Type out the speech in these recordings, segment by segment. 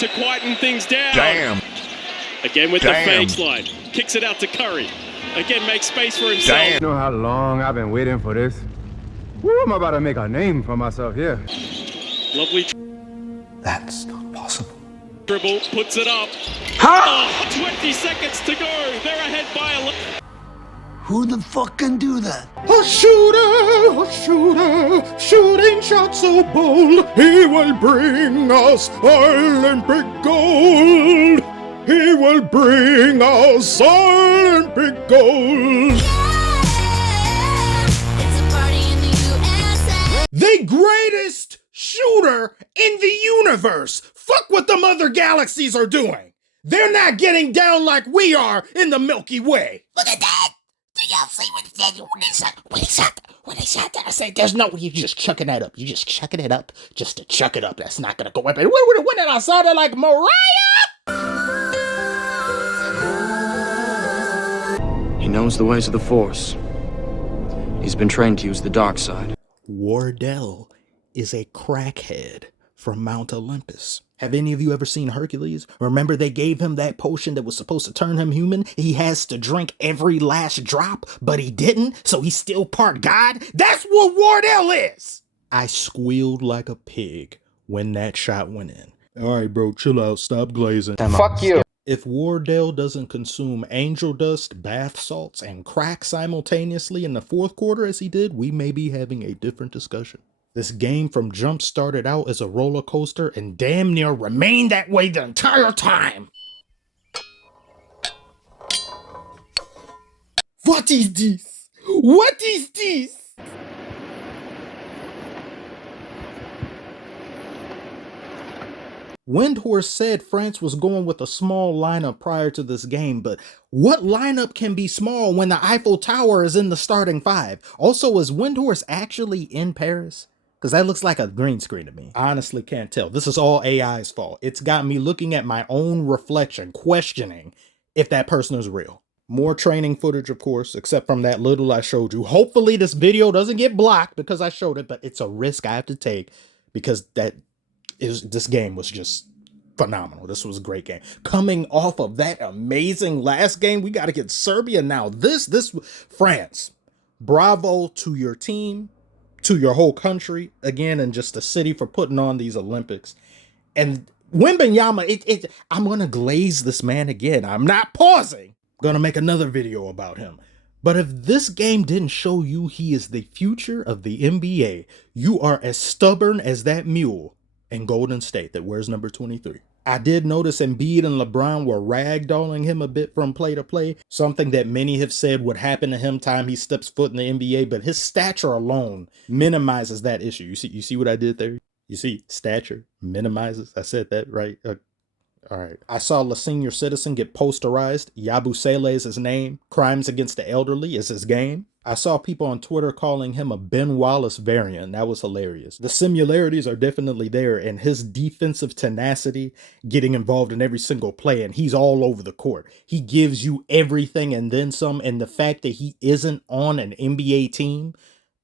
to quieten things down. Damn. Again with the fake slide. Kicks it out to Curry. Again, makes space for himself. Damn. You know how long I've been waiting for this? Woo, I'm about to make a name for myself here. Lovely. That's not possible. Dribble, puts it up. Oh, 20 seconds to go. They're ahead by 11. Who the fuck can do that? A shooter, shooting shots so bold, he will bring us Olympic gold. He will bring us Olympic gold. Yeah, it's a party in the USA. The greatest shooter in the universe. Fuck what them other galaxies are doing. They're not getting down like we are in the Milky Way. Look at that. Do y'all see what he said when he shot that? I say, there's no, you just chucking that up. You just chucking it up just to chuck it up. That's not gonna go up. And when I saw that, like Mariah. He knows the ways of the Force. He's been trained to use the dark side. Wardell is a crackhead from Mount Olympus. Have any of you ever seen Hercules? Remember they gave him that potion that was supposed to turn him human? He has to drink every last drop, but he didn't, so he's still part God? That's what Wardell is! I squealed like a pig when that shot went in. Alright bro, chill out, stop glazing. Fuck you. If Wardell doesn't consume angel dust, bath salts, and crack simultaneously in the fourth quarter as he did, we may be having a different discussion. This game from jump started out as a roller coaster and damn near remained that way the entire time. What is this? What is this? Windhorse said France was going with a small lineup prior to this game, but what lineup can be small when the Eiffel Tower is in the starting five? Also, is Windhorse actually in Paris? Because that looks like a green screen to me. Honestly can't tell. This is all AI's fault. It's got me looking at my own reflection, questioning if that person is real. More training footage, of course, except from that little I showed you. Hopefully this video doesn't get blocked because I showed it, but it's a risk I have to take because this game was just phenomenal. This was a great game. Coming off of that amazing last game, we got to get Serbia now. This France, bravo to your team, to your whole country, again, and just the city for putting on these Olympics. And Wembanyama, I'm going to glaze this man again. I'm not pausing. I'm going to make another video about him. But if this game didn't show you he is the future of the NBA, you are as stubborn as that mule in Golden State that wears number 23. I did notice Embiid and LeBron were ragdolling him a bit from play to play, something that many have said would happen to him time he steps foot in the NBA, but his stature alone minimizes that issue. You see what I did there? You see, stature minimizes. I said that right. All right. I saw La Senior Citizen get posterized. Yabusele is his name. Crimes Against the Elderly is his game. I saw people on Twitter calling him a Ben Wallace variant. That was hilarious. The similarities are definitely there, and his defensive tenacity, getting involved in every single play, and he's all over the court. He gives you everything and then some, and the fact that he isn't on an NBA team,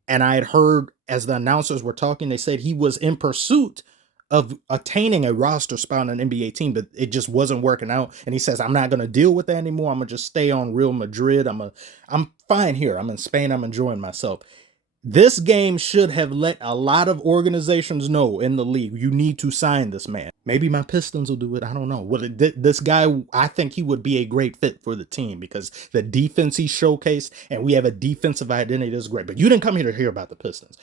and I had heard as the announcers were talking, they said he was in pursuit of attaining a roster spot on an NBA team, but it just wasn't working out. And he says, I'm not going to deal with that anymore. I'm going to just stay on Real Madrid. I'm fine here. I'm in Spain. I'm enjoying myself. This game should have let a lot of organizations know in the league, you need to sign this man. Maybe my Pistons will do it. I don't know. Well, this guy, I think he would be a great fit for the team because the defense he showcased, and we have a defensive identity that's great. But you didn't come here to hear about the Pistons.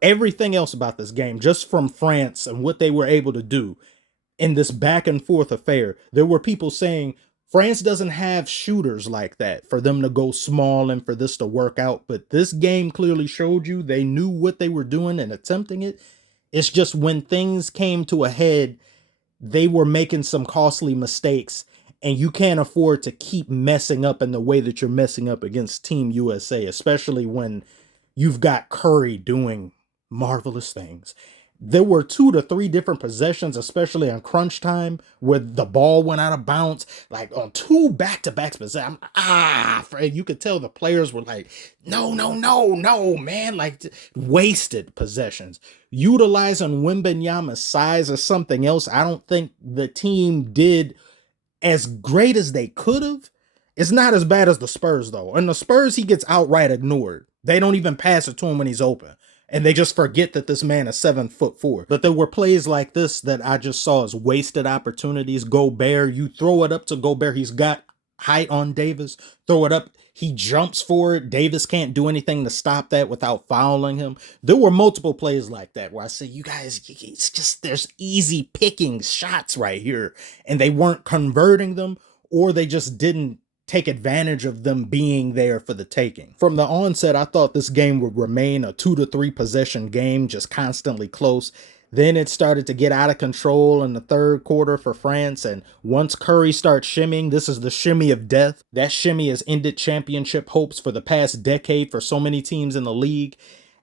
Everything else about this game, just from France and what they were able to do in this back and forth affair, there were people saying France doesn't have shooters like that for them to go small and for this to work out. But this game clearly showed you they knew what they were doing and attempting it. It's just when things came to a head, they were making some costly mistakes, and you can't afford to keep messing up in the way that you're messing up against Team USA, especially when you've got Curry doing marvelous things. There were 2 to 3 different possessions, especially in crunch time, where the ball went out of bounds, like on 2 back-to-back possessions. Fred, you could tell the players were like, no, man, like wasted possessions. Utilizing Wembanyama's size or something else, I don't think the team did as great as they could have. It's not as bad as the Spurs, though. And the Spurs, he gets outright ignored. They don't even pass it to him when he's open. And they just forget that this man is 7'4". But there were plays like this that I just saw as wasted opportunities. Gobert, you throw it up to Gobert. He's got height on Davis. Throw it up. He jumps for it. Davis can't do anything to stop that without fouling him. There were multiple plays like that where I said, you guys, it's just, there's easy picking shots right here. And they weren't converting them, or they just didn't take advantage of them being there for the taking. From the onset, I thought this game would remain a 2 to 3 possession game, just constantly close. Then it started to get out of control in the third quarter for France, and once Curry starts shimmying, this is the shimmy of death. That shimmy has ended championship hopes for the past decade for so many teams in the league.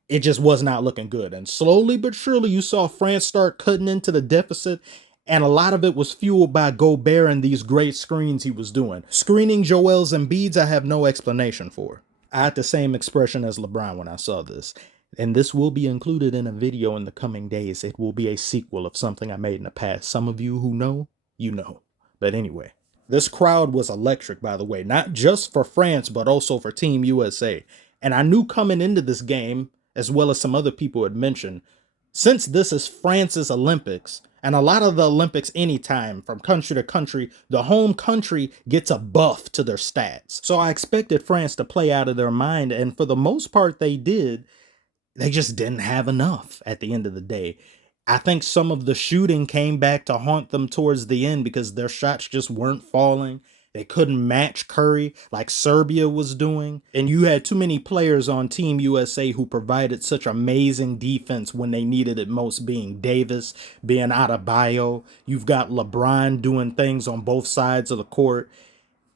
It just was not looking good, and slowly but surely you saw France start cutting into the deficit. And a lot of it was fueled by Gobert and these great screens he was doing. Screening Joel's Embiid's, I have no explanation for. I had the same expression as LeBron when I saw this. And this will be included in a video in the coming days. It will be a sequel of something I made in the past. Some of you who know, you know. But anyway, this crowd was electric, by the way. Not just for France, but also for Team USA. And I knew coming into this game, as well as some other people had mentioned, since this is France's Olympics, and a lot of the Olympics anytime, from country to country, the home country gets a buff to their stats. So I expected France to play out of their mind, and for the most part they did. They just didn't have enough at the end of the day. I think some of the shooting came back to haunt them towards the end because their shots just weren't falling. They couldn't match Curry like Serbia was doing. And you had too many players on Team USA who provided such amazing defense when they needed it most, being Davis, being Adebayo. You've got LeBron doing things on both sides of the court.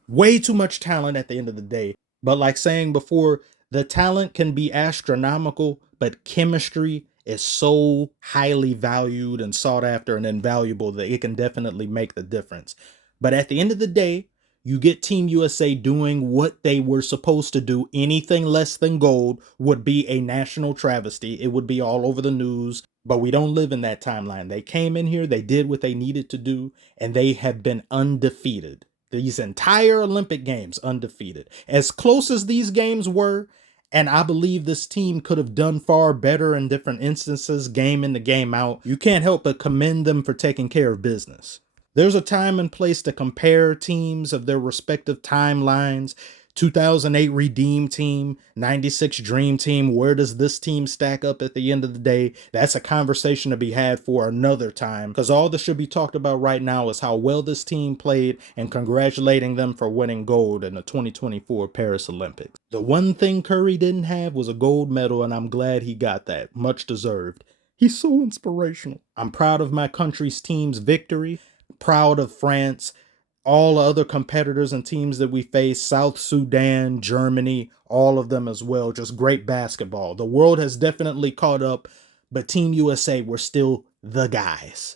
Way too much talent at the end of the day. But like saying before, the talent can be astronomical, but chemistry is so highly valued and sought after and invaluable that it can definitely make the difference. But at the end of the day, you get Team USA doing what they were supposed to do. Anything less than gold would be a national travesty. It would be all over the news. But we don't live in that timeline. They came in here, they did what they needed to do, and they have been undefeated. These entire Olympic Games undefeated. As close as these games were, and I believe this team could have done far better in different instances, game in the game out, you can't help but commend them for taking care of business. There's a time and place to compare teams of their respective timelines. 2008 Redeem Team, 96 Dream Team. Where does this team stack up at the end of the day? That's a conversation to be had for another time, because all that should be talked about right now is how well this team played and congratulating them for winning gold in the 2024 Paris Olympics. The one thing Curry didn't have was a gold medal, and I'm glad he got that. Much deserved. He's so inspirational. I'm proud of my country's team's victory. Proud of France, all other competitors and teams that we face, South Sudan, Germany, all of them as well. Just great basketball. The world has definitely caught up, but Team USA were still the guys.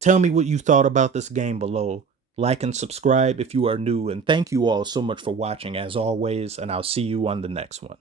Tell me what you thought about this game below. Like and subscribe if you are new, and thank you all so much for watching as always, and I'll see you on the next one.